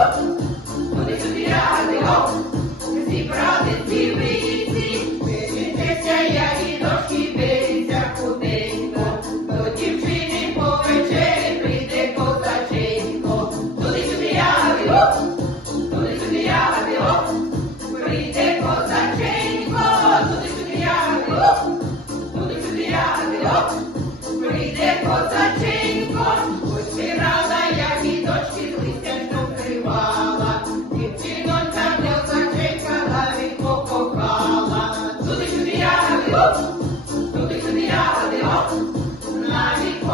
Куди сюди радий, о, всі правди, всі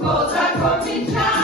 Go, Draco, Draco, Draco.